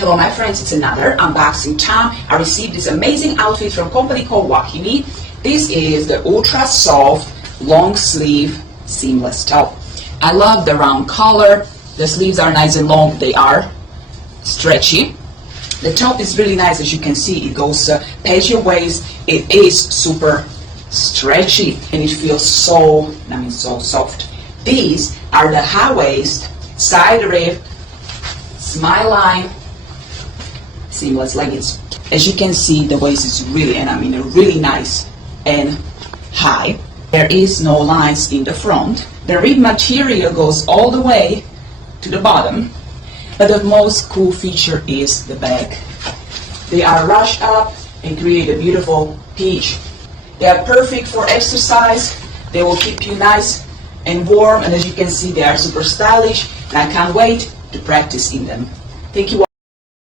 Hello my friends, it's another unboxing time. I received this amazing outfit from a company called Wakyme. This is the ultra soft long sleeve seamless top. I love the round color. The sleeves are nice and long. They are stretchy. The top is really nice, as you can see. It goes past your waist. It is super stretchy and it feels so soft. These are the high waist, side rib, smile line, seamless leggings. As you can see, the waist is really, really nice and high. There is no lines in the front. The rib material goes all the way to the bottom, but the most cool feature is the back. They are rushed up and create a beautiful peach. They are perfect for exercise. They will keep you nice and warm, and as you can see, they are super stylish, and I can't wait to practice in them. Thank you all.